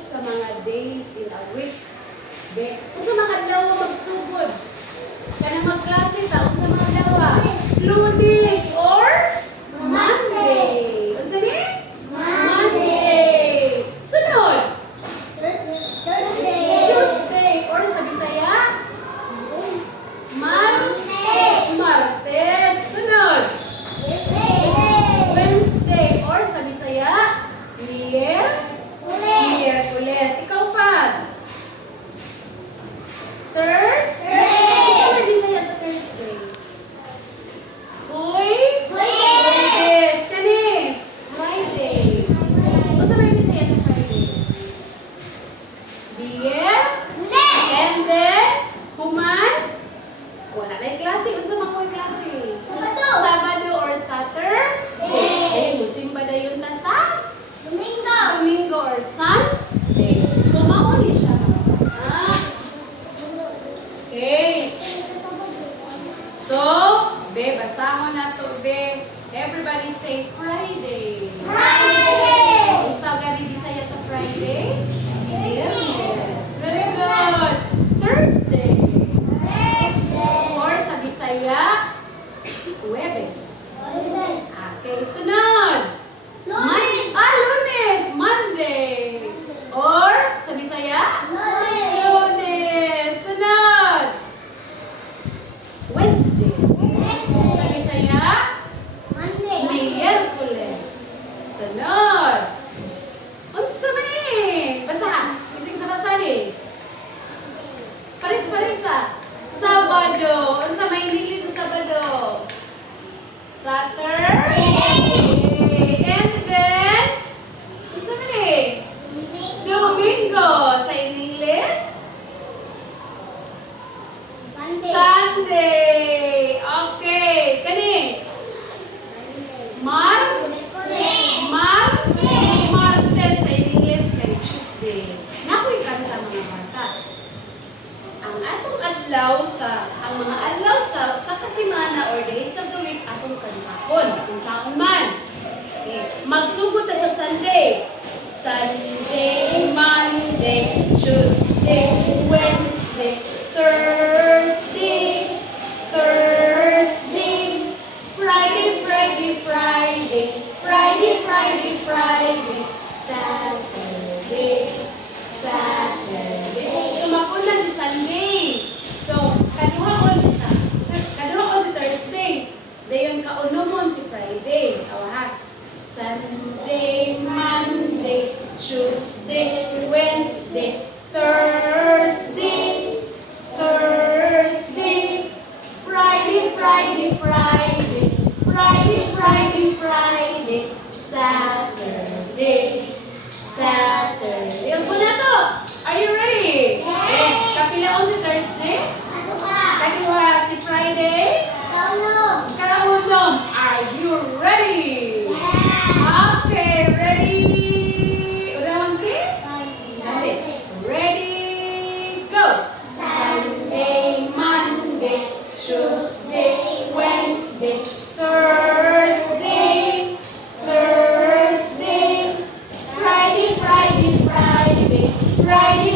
sa mga days in a week. Kung sa mga adlaw magsugod, kanang magklase taon sa mga adlaw. Lunes or Monday. Unsa ni? Monday. Sunod. Tuesday or sa Bisaya? Martes. Sunod. Wednesday or sa Bisaya? Miyerkules. Ikaw pa. Thursday. Ano may Bisaya sa Thursday? Huwebes. Kani? Friday. Ano sa may Bisaya sa Friday? And then, human? Wala na yung klase. Unsa man ko yung klase? Sabado or Saturday. Musimba na yun na sa? Domingo or Sunday. So, mauni siya. Okay. So, basahon na to, Everybody say Friday. Unsa gani Bisaya sa Friday? Yes. Very good. Thursday. Or sa Bisaya, Huwebes. Okay, sunod. Lunes. Monday. Or sa Bisaya? Lunes. Sunod. Wednesday. Sa Bisaya? Miyerkules. Sunod. Unsa man ni? Basahan. Isig sa basa ni. Paris-parisa. Sabado. Unsa may English sa Sabado? Saturday. And then, unsa man ni? Domingo. Sa English? Sunday. Okay. Kani? Martes sa English kay Tuesday. Nakoy kanta mga bata. Ang mga adlaw sa kasimana or days of the week atong kantahon kung saan man. Okay. Magsugod ta sa Sunday. Sunday, Monday, Tuesday, Wednesday, Thursday, Friday, Saturday. So, mapuna si Sunday. So, kaduha ko si Thursday. Dayon kaunomon si Friday. Awa. Sunday, Monday, Tuesday, Wednesday, Thursday, Friday, Saturday. Os po na to. Are you ready? Yes. Kapilaon si Thursday? Kaduha si Friday? Kaunom. Are you ready? Okay, ready? Udahan si? Sunday. Ready, go! Sunday, Monday, Tuesday, Wednesday, Thursday, Friday,